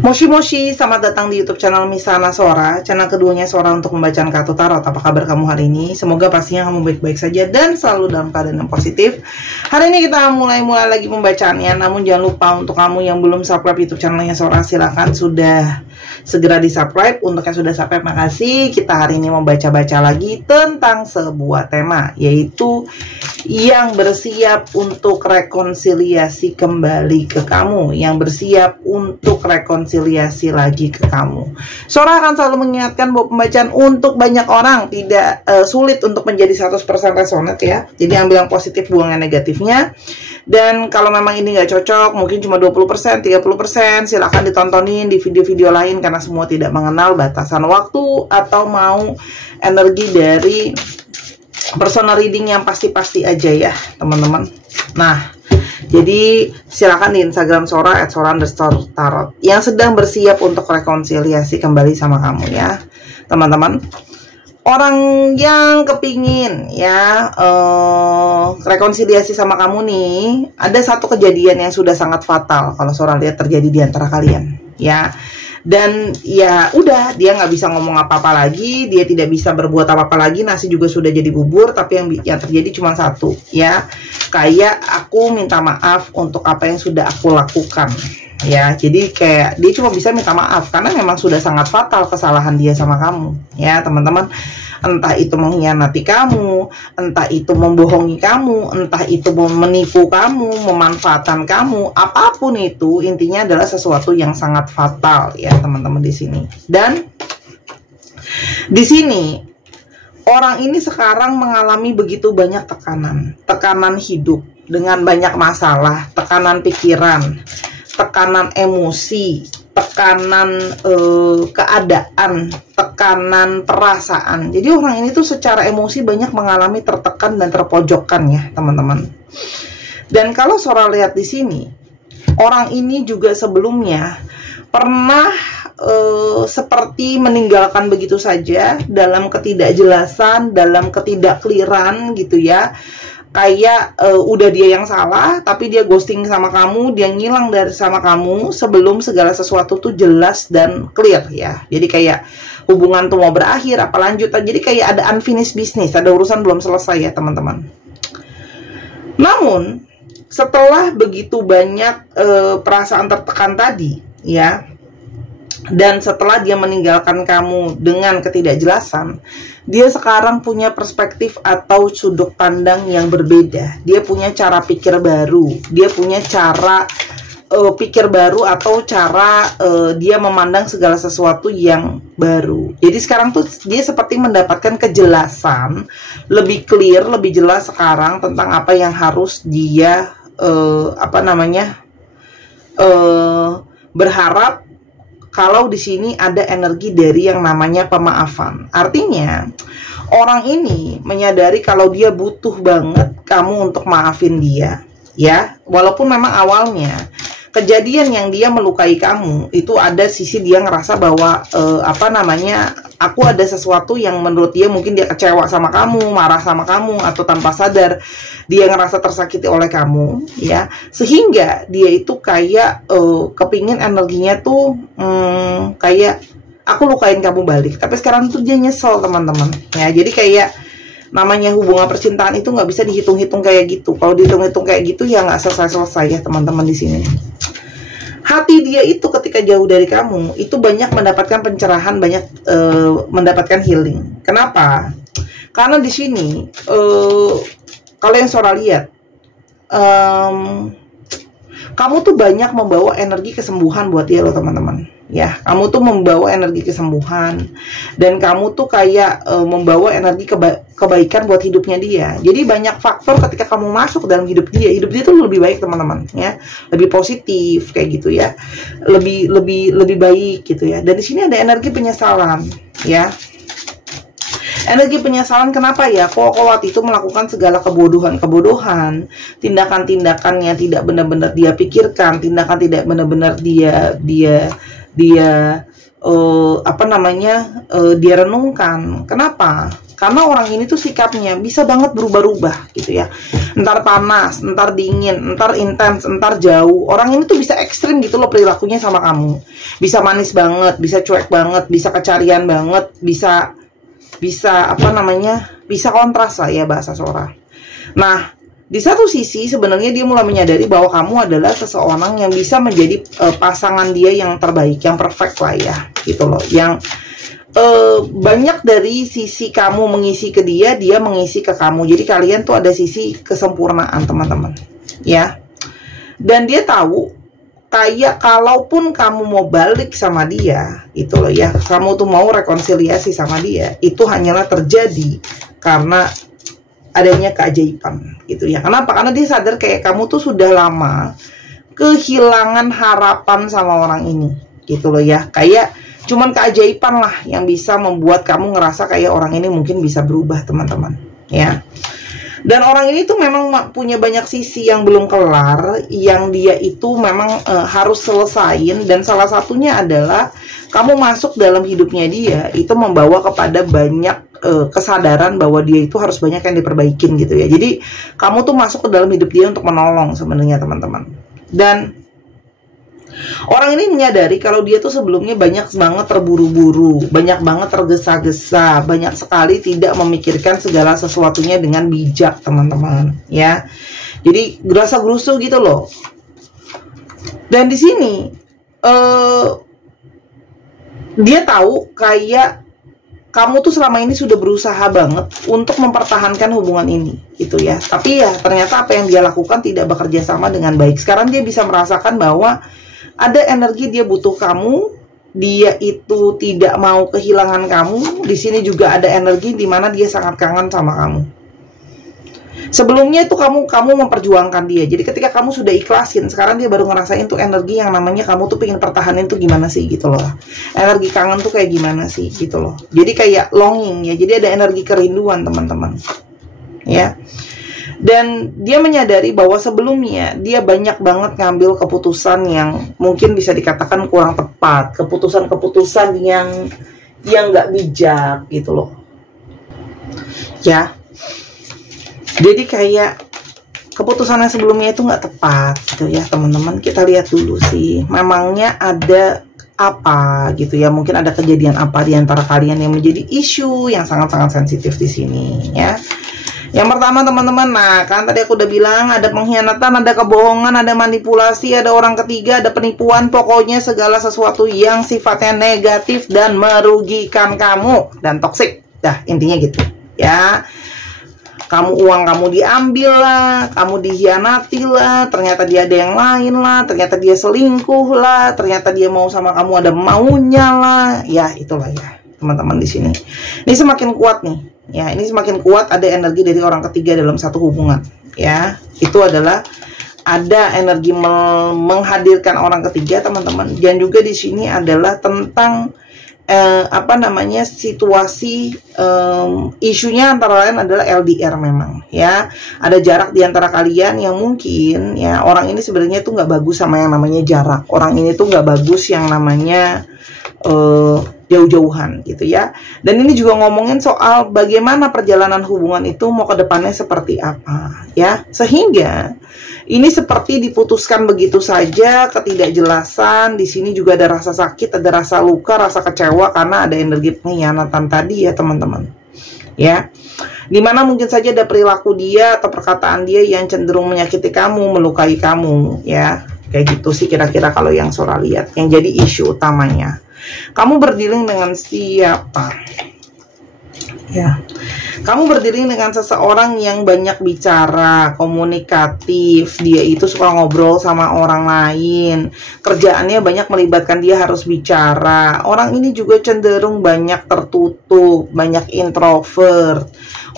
Moshi Moshi, selamat datang di YouTube channel Misana Sora, channel keduanya Sora untuk membacakan kartu tarot. Apa kabar kamu hari ini? Semoga pastinya kamu baik-baik saja dan selalu dalam keadaan yang positif. Hari ini kita mulai lagi pembacaannya, namun jangan lupa untuk kamu yang belum subscribe YouTube channelnya Sora, silakan sudah segera di subscribe. Untuk yang sudah subscribe, makasih. Kita hari ini membaca-baca lagi tentang sebuah tema, yaitu yang bersiap untuk rekonsiliasi kembali ke kamu, yang bersiap untuk rekonsiliasi lagi ke kamu. Sora akan selalu mengingatkan bahwa pembacaan untuk banyak orang tidak sulit untuk menjadi 100% resonate ya. Jadi ambil yang positif, buang yang negatifnya. Dan kalau memang ini nggak cocok, mungkin cuma 20%, 30%, silahkan ditontonin di video-video lain, karena semua tidak mengenal batasan waktu atau mau energi dari personal reading yang pasti-pasti aja ya teman-teman. Nah, jadi silakan di Instagram Sora @sora_tarot yang sedang bersiap untuk rekonsiliasi kembali sama kamu ya teman-teman. Orang yang kepingin ya rekonsiliasi sama kamu nih, ada satu kejadian yang sudah sangat fatal kalau Sora lihat terjadi di antara kalian ya. Dan ya udah, dia nggak bisa ngomong apa-apa lagi, dia tidak bisa berbuat apa-apa lagi, nasi juga sudah jadi bubur. Tapi yang terjadi cuma satu ya, kayak aku minta maaf untuk apa yang sudah aku lakukan ya. Jadi kayak dia cuma bisa minta maaf karena memang sudah sangat fatal kesalahan dia sama kamu ya teman-teman. Entah itu mengkhianati kamu, entah itu membohongi kamu, entah itu menipu kamu, memanfaatkan kamu, apapun itu, intinya adalah sesuatu yang sangat fatal ya teman-teman di sini. Dan di sini orang ini sekarang mengalami begitu banyak tekanan hidup dengan banyak masalah, tekanan pikiran, tekanan emosi, tekanan keadaan, tekanan perasaan. Jadi orang ini tuh secara emosi banyak mengalami tertekan dan terpojokkan ya teman-teman. Dan kalau Sora lihat di sini, orang ini juga sebelumnya pernah seperti meninggalkan begitu saja dalam ketidakjelasan, dalam ketidakkliran gitu ya. Kayak udah dia yang salah, tapi dia ghosting sama kamu, dia ngilang dari sama kamu sebelum segala sesuatu tuh jelas dan clear ya. Jadi kayak hubungan tuh mau berakhir, apa lanjut, jadi kayak ada unfinished business, ada urusan belum selesai ya teman-teman. Namun setelah begitu banyak perasaan tertekan tadi ya, dan setelah dia meninggalkan kamu dengan ketidakjelasan, dia sekarang punya perspektif atau sudut pandang yang berbeda. Dia punya cara pikir baru, dia punya cara pikir baru, atau cara dia memandang segala sesuatu yang baru. Jadi sekarang tuh dia seperti mendapatkan kejelasan, lebih clear, lebih jelas sekarang tentang apa yang harus dia berharap. Kalau di sini ada energi dari yang namanya pemaafan. Artinya orang ini menyadari kalau dia butuh banget kamu untuk maafin dia ya. Walaupun memang awalnya kejadian yang dia melukai kamu itu ada sisi dia ngerasa bahwa aku ada sesuatu yang menurut dia mungkin dia kecewa sama kamu, marah sama kamu, atau tanpa sadar dia ngerasa tersakiti oleh kamu ya, sehingga dia itu kayak kepingin energinya tuh kayak aku lukain kamu balik. Tapi sekarang tuh dia nyesel teman-teman ya. Jadi kayak namanya hubungan percintaan itu nggak bisa dihitung-hitung kayak gitu. Kalau dihitung-hitung kayak gitu ya nggak selesai-selesai ya teman-teman di sini. Hati dia itu ketika jauh dari kamu itu banyak mendapatkan pencerahan, banyak mendapatkan healing. Kenapa? Karena di sini kalau yang Sora lihat, kamu tuh banyak membawa energi kesembuhan buat dia loh teman-teman ya. Kamu tuh membawa energi kesembuhan, dan kamu tuh kayak membawa energi kebaikan buat hidupnya dia. Jadi banyak faktor ketika kamu masuk dalam hidup dia tuh lebih baik teman-teman ya, lebih positif kayak gitu ya, lebih baik gitu ya. Dan di sini ada energi penyesalan ya. Energi penyesalan, kenapa ya? Kok waktu itu melakukan segala kebodohan, tindakan-tindakan yang tidak benar-benar dia pikirkan, tindakan tidak benar-benar dia dia renungkan. Kenapa? Karena orang ini tuh sikapnya bisa banget berubah-ubah gitu ya. Entar panas, entar dingin, entar intens, entar jauh. Orang ini tuh bisa ekstrim gitu loh perilakunya sama kamu. Bisa manis banget, bisa cuek banget, bisa kecarian banget, bisa bisa kontras lah ya bahasa Sora. Nah, di satu sisi sebenarnya dia mulai menyadari bahwa kamu adalah seseorang yang bisa menjadi pasangan dia yang terbaik, yang perfect lah ya, gitu loh. Yang banyak dari sisi kamu mengisi ke dia, dia mengisi ke kamu. Jadi kalian tuh ada sisi kesempurnaan teman-teman, ya. Dan dia tahu kayak kalaupun kamu mau balik sama dia, itu loh ya, kamu tuh mau rekonsiliasi sama dia, itu hanyalah terjadi karena adanya keajaiban gitu ya. Kenapa? Karena dia sadar kayak kamu tuh sudah lama kehilangan harapan sama orang ini gitu loh ya. Kayak cuman keajaiban lah yang bisa membuat kamu ngerasa kayak orang ini mungkin bisa berubah teman-teman ya. Dan orang ini tuh memang punya banyak sisi yang belum kelar, yang dia itu memang harus selesain. Dan salah satunya adalah kamu masuk dalam hidupnya dia itu membawa kepada banyak kesadaran bahwa dia itu harus banyak yang diperbaikin gitu ya. Jadi kamu tuh masuk ke dalam hidup dia untuk menolong sebenarnya teman-teman. Dan orang ini menyadari kalau dia tuh sebelumnya banyak banget terburu-buru, banyak banget tergesa-gesa, banyak sekali tidak memikirkan segala sesuatunya dengan bijak teman-teman ya. Jadi gerasa-gerusu gitu loh. Dan di sini dia tahu kayak kamu tuh selama ini sudah berusaha banget untuk mempertahankan hubungan ini gitu ya. Tapi ya ternyata apa yang dia lakukan tidak bekerja sama dengan baik. Sekarang dia bisa merasakan bahwa ada energi dia butuh kamu, dia itu tidak mau kehilangan kamu. Di sini juga ada energi di mana dia sangat kangen sama kamu. Sebelumnya itu kamu memperjuangkan dia. Jadi ketika kamu sudah ikhlasin, sekarang dia baru ngerasain tuh energi yang namanya kamu tuh pengen pertahanin tuh gimana sih gitu loh. Energi kangen tuh kayak gimana sih gitu loh. Jadi kayak longing ya. Jadi ada energi kerinduan teman-teman. Ya. Dan dia menyadari bahwa sebelumnya dia banyak banget ngambil keputusan yang mungkin bisa dikatakan kurang tepat, keputusan-keputusan yang nggak bijak gitu loh. Ya. Jadi kayak keputusannya sebelumnya itu nggak tepat gitu ya teman-teman. Kita lihat dulu sih, memangnya ada apa gitu ya, mungkin ada kejadian apa di antara kalian yang menjadi isu yang sangat-sangat sensitif di sini ya. Yang pertama teman-teman, nah kan tadi aku udah bilang ada pengkhianatan, ada kebohongan, ada manipulasi, ada orang ketiga, ada penipuan, pokoknya segala sesuatu yang sifatnya negatif dan merugikan kamu dan toksik. Dah intinya gitu ya. Uang kamu diambil lah, kamu dikhianati lah, ternyata dia ada yang lain lah, ternyata dia selingkuh lah, ternyata dia mau sama kamu ada maunya lah. Ya, itulah ya, teman-teman di sini. Ini semakin kuat nih. Ya, ini semakin kuat ada energi dari orang ketiga dalam satu hubungan. Ya, itu adalah ada energi menghadirkan orang ketiga, teman-teman. Dan juga di sini adalah tentang situasi isunya antara lain adalah LDR memang ya. Ada jarak di antara kalian yang mungkin ya orang ini sebenarnya tuh nggak bagus sama yang namanya jarak. Orang ini tuh nggak bagus yang namanya jauh-jauhan gitu ya. Dan ini juga ngomongin soal bagaimana perjalanan hubungan itu mau ke depannya seperti apa ya. Sehingga ini seperti diputuskan begitu saja, ketidakjelasan. Di sini juga ada rasa sakit, ada rasa luka, rasa kecewa karena ada energi pengkhianatan tadi ya teman-teman. Ya, dimana mungkin saja ada perilaku dia atau perkataan dia yang cenderung menyakiti kamu, melukai kamu. Ya, kayak gitu sih kira-kira kalau yang Sora lihat. Yang jadi isu utamanya. Kamu berdealing dengan siapa? Ya, kamu berdiri dengan seseorang yang banyak bicara, komunikatif, dia itu suka ngobrol sama orang lain, kerjaannya banyak melibatkan dia harus bicara. Orang ini juga cenderung banyak tertutup, banyak introvert.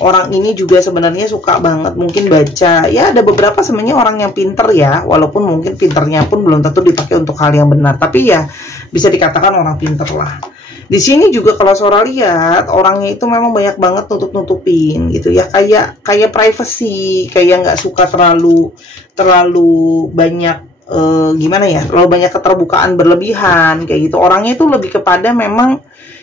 Orang ini juga sebenarnya suka banget mungkin baca. Ya, ada beberapa sebenarnya orang yang pinter ya, walaupun mungkin pinternya pun belum tentu dipakai untuk hal yang benar, tapi ya bisa dikatakan orang pinter lah. Di sini juga kalau Sora lihat orangnya itu memang banyak banget nutup-nutupin gitu ya, kayak privacy, kayak nggak suka terlalu banyak gimana ya, terlalu banyak keterbukaan berlebihan kayak gitu. Orangnya itu lebih kepada memang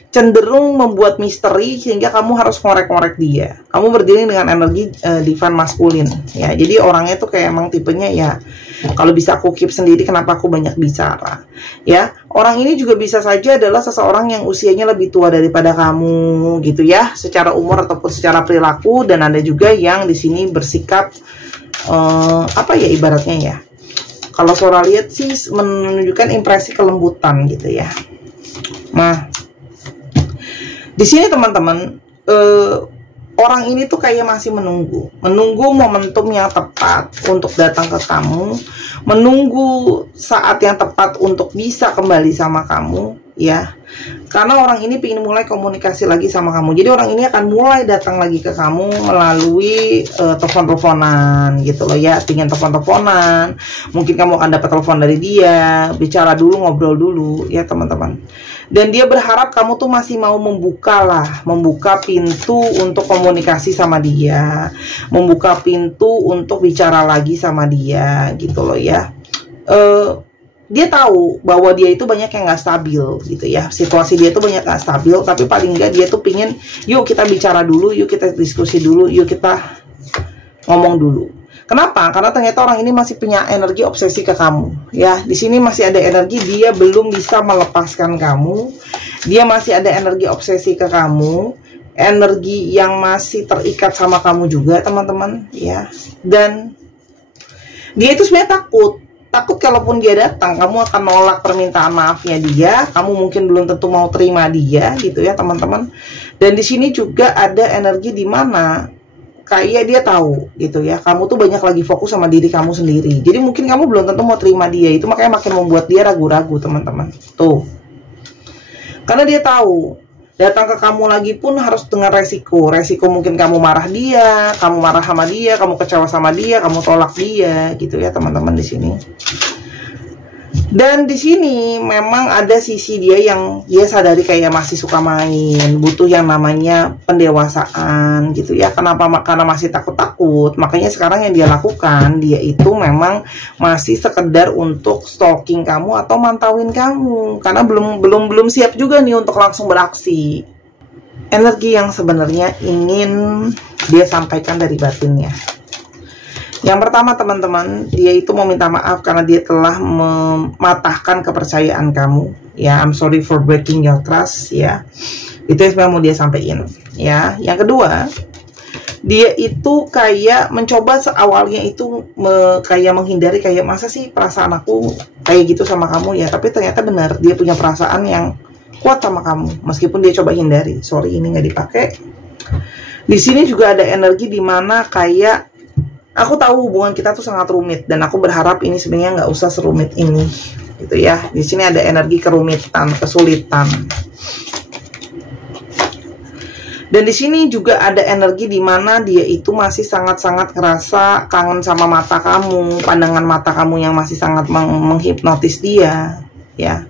cenderung membuat misteri sehingga kamu harus ngorek-ngorek dia. Kamu berdiri dengan energi divine maskulin ya. Jadi orangnya tuh kayak emang tipenya ya, kalau bisa aku keep sendiri, kenapa aku banyak bicara ya. Orang ini juga bisa saja adalah seseorang yang usianya lebih tua daripada kamu gitu ya, secara umur ataupun secara perilaku. Dan ada juga yang di sini bersikap apa ya ibaratnya ya, kalau Sora lihat sih menunjukkan impresi kelembutan gitu ya. Nah, di sini teman-teman, orang ini tuh kayak masih menunggu momentum yang tepat untuk datang ke kamu, menunggu saat yang tepat untuk bisa kembali sama kamu ya. Karena orang ini ingin mulai komunikasi lagi sama kamu. Jadi orang ini akan mulai datang lagi ke kamu melalui telepon-teleponan gitu loh ya. Pengen telepon-teleponan, mungkin kamu akan dapat telepon dari dia, bicara dulu, ngobrol dulu ya teman-teman. Dan dia berharap kamu tuh masih mau membuka pintu untuk komunikasi sama dia, membuka pintu untuk bicara lagi sama dia gitu loh ya. Dia tahu bahwa dia itu banyak yang nggak stabil gitu ya, situasi dia itu banyak nggak stabil, tapi paling nggak dia tuh pingin, yuk kita bicara dulu, yuk kita diskusi dulu, yuk kita ngomong dulu. Kenapa? Karena ternyata orang ini masih punya energi obsesi ke kamu ya. Di sini masih ada energi dia belum bisa melepaskan kamu, dia masih ada energi obsesi ke kamu, energi yang masih terikat sama kamu juga teman-teman ya. Dan dia itu sebenarnya takut kalaupun dia datang, kamu akan nolak permintaan maafnya dia, kamu mungkin belum tentu mau terima dia gitu ya teman-teman. Dan di sini juga ada energi di mana kayak dia tahu gitu ya, kamu tuh banyak lagi fokus sama diri kamu sendiri. Jadi mungkin kamu belum tentu mau terima dia, itu makanya makin membuat dia ragu-ragu teman-teman. Tuh. Karena dia tahu datang ke kamu lagi pun harus dengan resiko mungkin kamu marah dia, kamu marah sama dia, kamu kecewa sama dia, kamu tolak dia gitu ya teman-teman di sini. Dan di sini memang ada sisi dia yang dia sadari kayak masih suka main, butuh yang namanya pendewasaan gitu ya. Kenapa? Karena masih takut-takut. Makanya sekarang yang dia lakukan, dia itu memang masih sekedar untuk stalking kamu atau mantauin kamu, karena belum siap juga nih untuk langsung beraksi. Energi yang sebenarnya ingin dia sampaikan dari batinnya. Yang pertama teman-teman, dia itu mau minta maaf karena dia telah mematahkan kepercayaan kamu ya. I'm sorry for breaking your trust ya. Itu yang sebenarnya mau dia sampaikan ya. Yang kedua, dia itu kayak mencoba awalnya itu kayak menghindari, kayak masa sih perasaan aku kayak gitu sama kamu ya. Tapi ternyata benar, dia punya perasaan yang kuat sama kamu meskipun dia coba hindari. Sorry, ini nggak dipakai. Di sini juga ada energi di mana kayak aku tahu hubungan kita tuh sangat rumit dan aku berharap ini sebenarnya nggak usah serumit ini gitu ya. Di sini ada energi kerumitan, kesulitan. Dan di sini juga ada energi di mana dia itu masih sangat-sangat ngerasa kangen sama mata kamu, pandangan mata kamu yang masih sangat menghipnotis dia ya.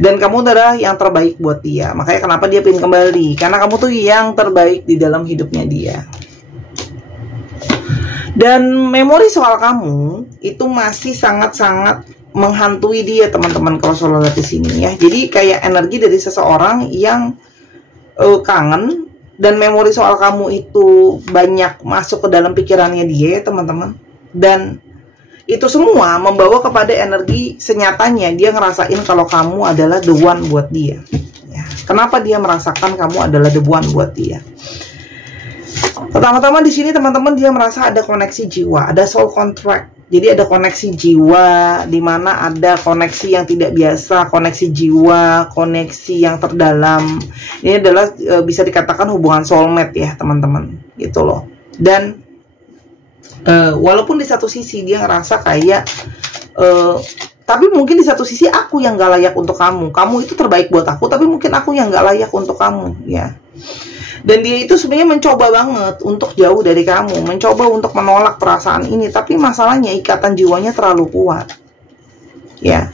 Dan kamu adalah yang terbaik buat dia. Makanya kenapa dia pengen kembali, karena kamu tuh yang terbaik di dalam hidupnya dia. Dan memori soal kamu itu masih sangat-sangat menghantui dia teman-teman kalau soal di sini ya. Jadi kayak energi dari seseorang yang kangen, dan memori soal kamu itu banyak masuk ke dalam pikirannya dia teman-teman. Dan itu semua membawa kepada energi senyatanya dia ngerasain kalau kamu adalah the one buat dia ya. Kenapa dia merasakan kamu adalah the one buat dia? Pertama-tama di sini teman-teman, dia merasa ada koneksi jiwa, ada soul contract. Jadi ada koneksi jiwa, di mana ada koneksi yang tidak biasa, koneksi jiwa, koneksi yang terdalam. Ini adalah bisa dikatakan hubungan soulmate ya teman-teman, gitu loh. Dan walaupun di satu sisi dia ngerasa kayak tapi mungkin di satu sisi aku yang gak layak untuk kamu, kamu itu terbaik buat aku, tapi mungkin aku yang gak layak untuk kamu ya. Dan dia itu sebenarnya mencoba banget untuk jauh dari kamu, mencoba untuk menolak perasaan ini, tapi masalahnya ikatan jiwanya terlalu kuat ya.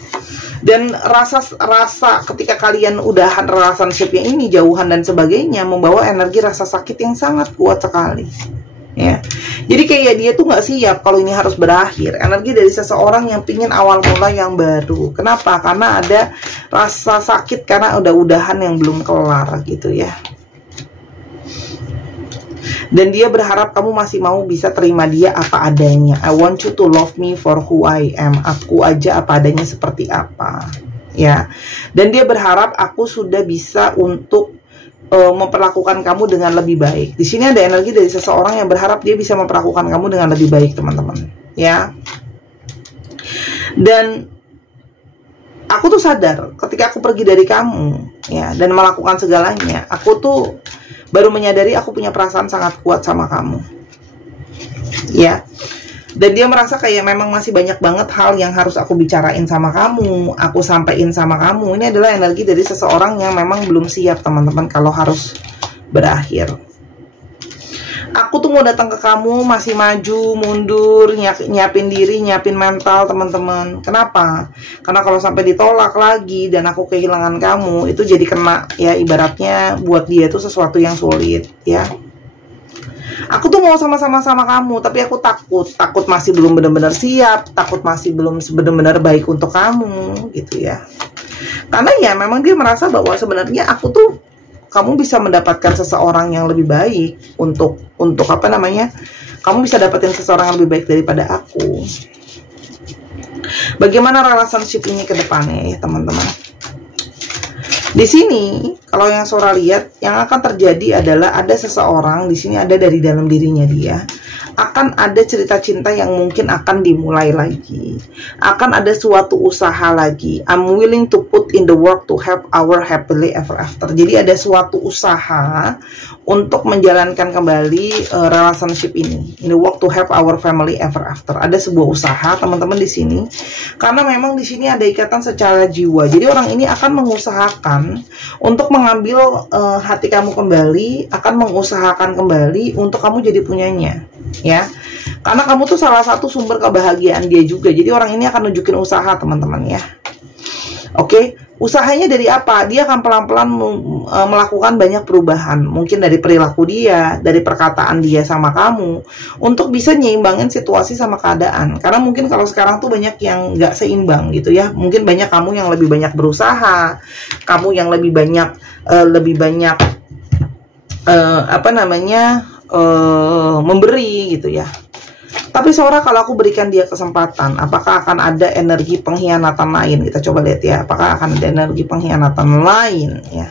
Dan rasa ketika kalian udahan relationship-nya ini, jauhan dan sebagainya, membawa energi rasa sakit yang sangat kuat sekali ya. Jadi kayak dia tuh nggak siap kalau ini harus berakhir. Energi dari seseorang yang pingin awal mula yang baru. Kenapa? Karena ada rasa sakit karena udah-udahan yang belum kelar gitu ya. Dan dia berharap kamu masih mau bisa terima dia apa adanya. I want you to love me for who I am. Aku aja apa adanya seperti apa, ya. Dan dia berharap aku sudah bisa untuk memperlakukan kamu dengan lebih baik. Di sini ada energi dari seseorang yang berharap dia bisa memperlakukan kamu dengan lebih baik, teman-teman, ya. Dan aku tuh sadar ketika aku pergi dari kamu, ya, dan melakukan segalanya, aku tuh baru menyadari aku punya perasaan sangat kuat sama kamu, ya. Dan dia merasa kayak memang masih banyak banget hal yang harus aku bicarain sama kamu, aku sampein sama kamu. Ini adalah energi dari seseorang yang memang belum siap, teman-teman, kalau harus berakhir. Aku tuh mau datang ke kamu, masih maju, mundur, nyiapin diri, nyiapin mental, teman-teman. Kenapa? Karena kalau sampai ditolak lagi dan aku kehilangan kamu, itu jadi kena, ya, ibaratnya buat dia tuh sesuatu yang sulit, ya. Aku tuh mau sama-sama sama kamu, tapi aku takut masih belum benar-benar siap, takut masih belum benar-benar baik untuk kamu, gitu ya. Karena ya memang dia merasa bahwa sebenarnya kamu bisa mendapatkan seseorang yang lebih baik untuk apa namanya? Kamu bisa dapetin seseorang yang lebih baik daripada aku. Bagaimana relationship ini ke depannya, ya, teman-teman? Di sini, kalau yang Sora lihat, yang akan terjadi adalah ada seseorang di sini, ada dari dalam dirinya dia, akan ada cerita cinta yang mungkin akan dimulai lagi, akan ada suatu usaha lagi. I'm willing to put in the work to have our happily ever after. Jadi ada suatu usaha untuk menjalankan kembali relationship ini, in the work to have our family ever after. Ada sebuah usaha, teman-teman, di sini, karena memang di sini ada ikatan secara jiwa. Jadi orang ini akan mengusahakan untuk mengambil hati kamu kembali, akan mengusahakan kembali untuk kamu jadi punyanya, ya. Karena kamu tuh salah satu sumber kebahagiaan dia juga. Jadi orang ini akan nunjukin usaha, teman-teman, ya. Oke, usahanya dari apa? Dia akan pelan-pelan melakukan banyak perubahan. Mungkin dari perilaku dia, dari perkataan dia sama kamu, untuk bisa nyimbangin situasi sama keadaan. Karena mungkin kalau sekarang tuh banyak yang nggak seimbang gitu ya. Mungkin banyak kamu yang lebih banyak berusaha, kamu yang lebih banyak memberi gitu ya. Tapi Sora, kalau aku berikan dia kesempatan, apakah akan ada energi pengkhianatan lain? Kita coba lihat ya, apakah akan ada energi pengkhianatan lain, ya.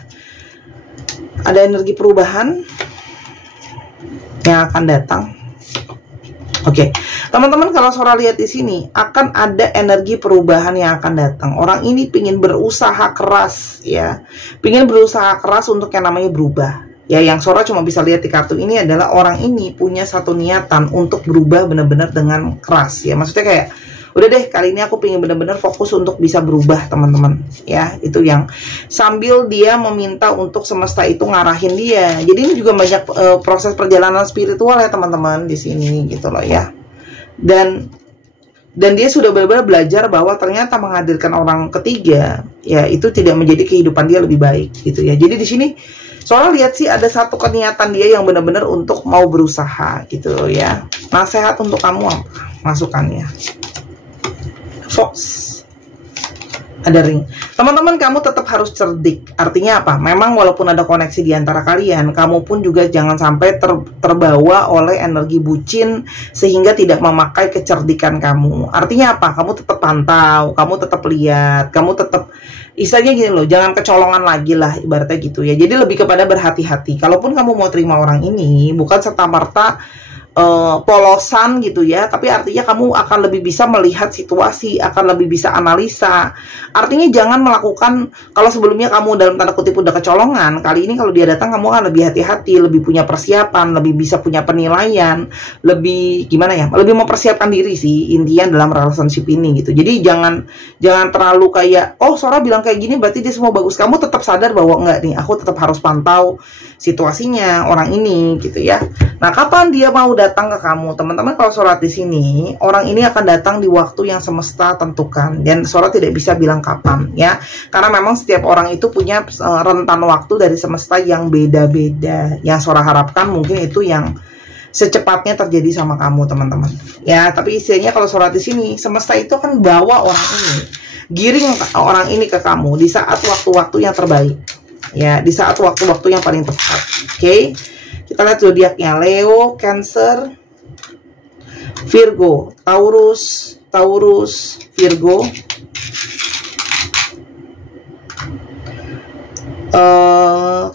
Ada energi perubahan yang akan datang. Oke, teman-teman, kalau Sora lihat di sini, akan ada energi perubahan yang akan datang. Orang ini pingin berusaha keras, ya. Pingin berusaha keras untuk yang namanya berubah. Ya, yang Sora cuma bisa lihat di kartu ini adalah orang ini punya satu niatan untuk berubah benar-benar dengan keras, ya. Maksudnya kayak, udah deh, kali ini aku pengen benar-benar fokus untuk bisa berubah, teman-teman, ya. Itu yang sambil dia meminta untuk semesta itu ngarahin dia. Jadi ini juga banyak proses perjalanan spiritual ya, teman-teman, di sini gitu loh, ya. Dan dia sudah benar-benar belajar bahwa ternyata menghadirkan orang ketiga, ya, itu tidak menjadi kehidupan dia lebih baik gitu ya. Jadi di sini Soalnya lihat sih ada satu keniatan dia yang benar-benar untuk mau berusaha gitu ya. Nasihat untuk kamu apa? Masukannya. Fox. Ada ring. Teman-teman, kamu tetap harus cerdik. Artinya apa? Memang walaupun ada koneksi di antara kalian, kamu pun juga jangan sampai terbawa oleh energi bucin sehingga tidak memakai kecerdikan kamu. Artinya apa? Kamu tetap pantau, kamu tetap lihat, kamu tetap istilahnya gini loh, jangan kecolongan lagi lah ibaratnya gitu ya. Jadi lebih kepada berhati-hati. Kalaupun kamu mau terima orang ini, bukan serta-merta polosan gitu ya, tapi artinya kamu akan lebih bisa melihat situasi, akan lebih bisa analisa. Artinya jangan melakukan, kalau sebelumnya kamu dalam tanda kutip udah kecolongan, kali ini kalau dia datang kamu akan lebih hati-hati, lebih punya persiapan, lebih bisa punya penilaian, lebih gimana ya, lebih mempersiapkan diri sih intinya dalam relationship ini gitu. Jadi jangan terlalu kayak, oh Sora bilang kayak gini berarti dia semua bagus. Kamu tetap sadar bahwa enggak nih, aku tetap harus pantau situasinya orang ini gitu ya. Nah, kapan dia mau datang ke kamu? Teman-teman, kalau Sora di sini, orang ini akan datang di waktu yang semesta tentukan, dan Sora tidak bisa bilang kapan ya. Karena memang setiap orang itu punya rentan waktu dari semesta yang beda-beda. Yang Sora harapkan mungkin itu yang secepatnya terjadi sama kamu, teman-teman. Ya, tapi istilahnya kalau surat di sini, semesta itu akan bawa orang ini, giring orang ini ke kamu di saat waktu-waktu yang terbaik. Ya, di saat waktu-waktu yang paling tepat. Oke. Kita lihat zodiaknya: Leo, Cancer, Virgo, Taurus, Virgo,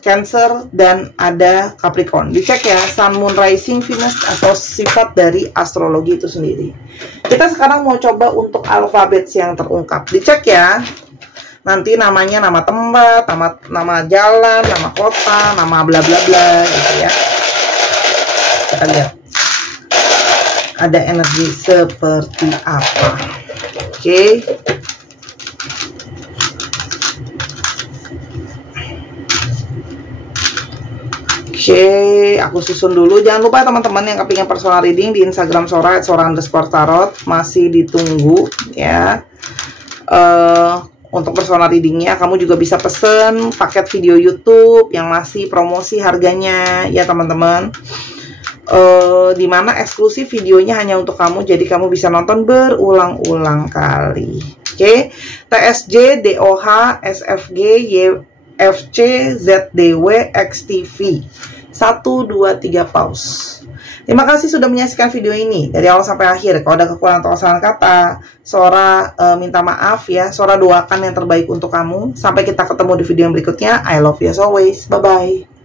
Cancer, dan ada Capricorn. Dicek ya, Sun, Moon, Rising, Venus, atau sifat dari astrologi itu sendiri. Kita sekarang mau coba untuk alfabet yang terungkap. Dicek ya, nanti namanya, nama tempat, nama jalan, nama kota, nama bla bla bla gitu ya. Kita lihat ada energi seperti apa. Oke. Oke, aku susun dulu. Jangan lupa teman-teman yang kepingin personal reading di Instagram Sora @sora_tarot masih ditunggu ya. Untuk personal readingnya kamu juga bisa pesen paket video YouTube yang masih promosi harganya ya teman-teman. Dimana eksklusif videonya hanya untuk kamu, jadi kamu bisa nonton berulang-ulang kali. Oke, TSJ, DOH, SFG, YFC, ZDW, XTV. 1, 2, 3 pause. Terima kasih sudah menyaksikan video ini dari awal sampai akhir. Kalau ada kekurangan atau kesalahan kata, Sora minta maaf ya. Sora doakan yang terbaik untuk kamu. Sampai kita ketemu di video yang berikutnya. I love you as always. Bye-bye.